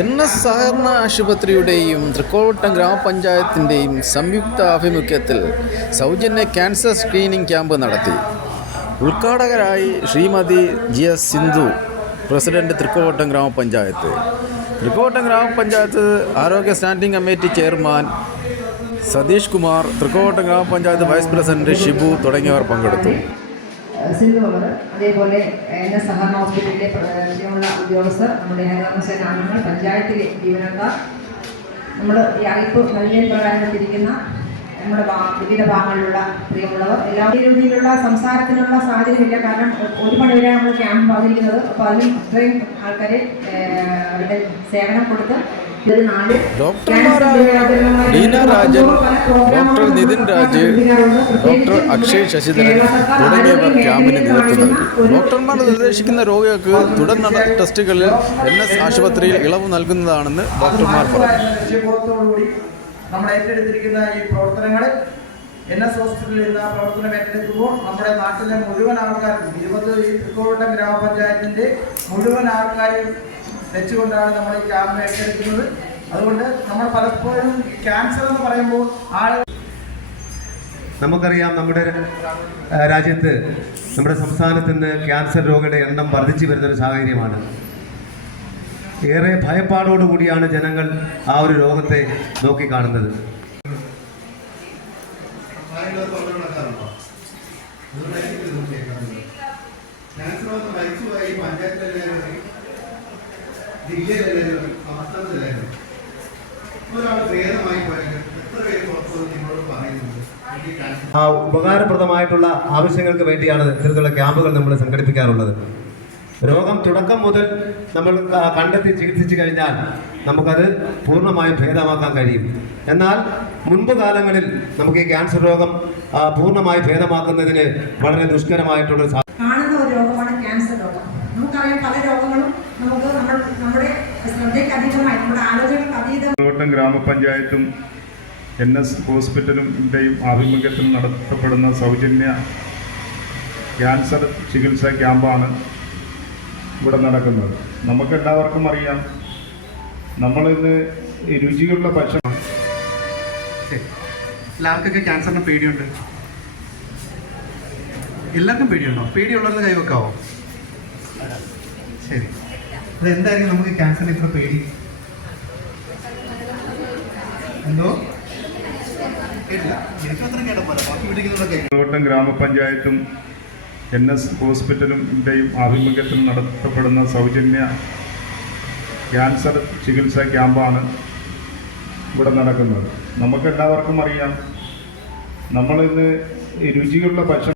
N S സഹകരണ ആശുപത്രിയുടെയും തൃക്കോട്ടം ഗ്രാമപഞ്ചായത്തിന്റെയും സംയുക്ത ആഭിമുഖ്യത്തിൽ സൗജന്യ ക്യാൻസർ സ്ക്രീനിംഗ് ക്യാമ്പ് നടത്തി. ഉദ്ഘാടകരായി Shrimati G S Sindhu president Thrikkottam grama panchayat. Thrikkottam grama panchayat ആരോഗ്യ standing committee chairman Satheesh Kumar Thrikkottam grama panchayat vice president Shibu തുടങ്ങിയവർ പങ്കെടുത്തു. സിന്ധു അവർ അതേപോലെ എൻ എസ് സഹകരണ ഹോസ്പിറ്റലിലെ പ്രിയമുള്ള ഉദ്യോഗസ്ഥർ നമ്മുടെ ഹരിതകർമ്മസേന അംഗങ്ങൾ പഞ്ചായത്തിലെ ജീവനക്കാർ നമ്മൾ ഈ അറിയിപ്പ് നൽകിയ പ്രകാരം തിരിക്കുന്ന നമ്മുടെ വിവിധ ഭാഗങ്ങളിലുള്ള പ്രിയമുള്ളവർ എല്ലാ രീതിയിലുള്ള സംസാരത്തിനുള്ള സാഹചര്യമില്ല. കാരണം ഒരു മണിവരെ നമ്മൾ ക്യാമ്പ് വന്നിരിക്കുന്നത്. അപ്പോൾ അതിലും അത്രയും ആൾക്കാരെ അവരുടെ സേവനം കൊടുത്ത് ഡോക്ടർമാരായ ലീന രാജൻ ഡോക്ടർ നിതിൻ രാജ് ഡോക്ടർ അക്ഷയ് ശശിധരൻ തുടങ്ങിയവർ ക്യാമ്പിന് നേതൃത്വം നൽകി. ഡോക്ടർമാർ നിർദ്ദേശിക്കുന്ന രോഗികൾക്ക് തുടർ ടെസ്റ്റുകളിൽ എൻ എസ് ആശുപത്രിയിൽ ഇളവ് നൽകുന്നതാണെന്ന് ഡോക്ടർമാർ പറഞ്ഞു. നമ്മൾ ഏറ്റെടുത്തിരിക്കുന്ന ഈ പ്രവർത്തനങ്ങൾ എൻ എസ് ഹോസ്പിറ്റലിൽ നിന്ന് ആ പ്രവർത്തനം ഏറ്റെടുക്കുമ്പോൾ നമ്മുടെ നാട്ടിലെ മുഴുവൻ ആൾക്കാർക്കും ഇരുപത് ഈ തൃക്കോട്ടം ഗ്രാമപഞ്ചായത്തിന്റെ മുഴുവൻ ആൾക്കാരും വെച്ചുകൊണ്ടാണ് നമ്മൾ ഈ ക്യാമ്പ് ഏറ്റെടുക്കുന്നത് അതുകൊണ്ട് നമ്മൾ പലപ്പോഴും ക്യാൻസർ എന്ന് പറയുമ്പോൾ ആൾ നമുക്കറിയാം നമ്മുടെ രാജ്യത്ത് നമ്മുടെ സംസ്ഥാനത്ത് നിന്ന് ക്യാൻസർ രോഗിയുടെ എണ്ണം വർദ്ധിച്ചു വരുന്നൊരു സാഹചര്യമാണ്. ഏറെ ഭയപ്പാടോടുകൂടിയാണ് ജനങ്ങൾ ആ ഒരു രോഗത്തെ നോക്കിക്കാണുന്നത്. ഒരാൾ ഭേദമായി പോയാൽ എത്ര പേര് പുറത്തു നിങ്ങളോട് പറയുന്നുണ്ട്? ഈ ക്യാൻസർ ആ ഉപകാരപ്രദമായിട്ടുള്ള ആവശ്യങ്ങൾക്ക് വേണ്ടിയാണ് ഇത്തരത്തിലുള്ള ക്യാമ്പുകൾ നമ്മൾ സംഘടിപ്പിക്കാറുള്ളത്. രോഗം തുടക്കം മുതൽ നമ്മൾ കണ്ടെത്തി ചികിത്സിച്ചു കഴിഞ്ഞാൽ നമുക്കത് പൂർണമായും ഭേദമാക്കാൻ കഴിയും. എന്നാൽ മുൻപ് കാലങ്ങളിൽ നമുക്ക് ഈ ക്യാൻസർ രോഗം പൂർണമായി ഭേദമാക്കുന്നതിന് വളരെ ദുഷ്കരമായിട്ടുള്ള സാ കാണുന്ന ഒരു രോഗമാണ് ക്യാൻസർ രോഗം നമുക്കറിയാം പല രോഗങ്ങളും നമുക്ക് നമ്മൾ നമ്മുടെ ശ്രദ്ധയ്ക്ക് അതീതമായി നമ്മുടെ ആലോചനകൾക്ക് അതീതം കോട്ടം ഗ്രാമപഞ്ചായത്തും എൻ എസ് ഹോസ്പിറ്റലിന്റെയും ആഭിമുഖ്യത്തിൽ നടത്തപ്പെടുന്ന സൗജന്യ ക്യാൻസർ ചികിത്സാ ക്യാമ്പാണ് ഇവിടെ നടക്കുന്നത്. നമുക്കെല്ലാവർക്കും അറിയാം. നമ്മളിന്ന് രുചിയുള്ള ഭക്ഷണം എല്ലാവർക്കൊക്കെ ക്യാൻസറിന് പേടിയുണ്ട്? എല്ലാവർക്കും പേടിയുണ്ടോ? പേടിയുള്ളവർക്ക് കൈവെക്കാവോ ശരി. അതെന്തായിരിക്കും നമുക്ക് ക്യാൻസറിന് ഇത്ര പേടി. എന്തോ? കോട്ടം ഗ്രാമപഞ്ചായത്തും എൻ എസ് ഹോസ്പിറ്റലിന്റെയും ആഭിമുഖ്യത്തിൽ നടത്തപ്പെടുന്ന സൗജന്യ ക്യാൻസർ ചികിത്സാ ക്യാമ്പാണ് ഇവിടെ നടക്കുന്നത്. നമുക്കെല്ലാവർക്കും അറിയാം. നമ്മളിന്ന് രുചിയുള്ള ഭക്ഷണം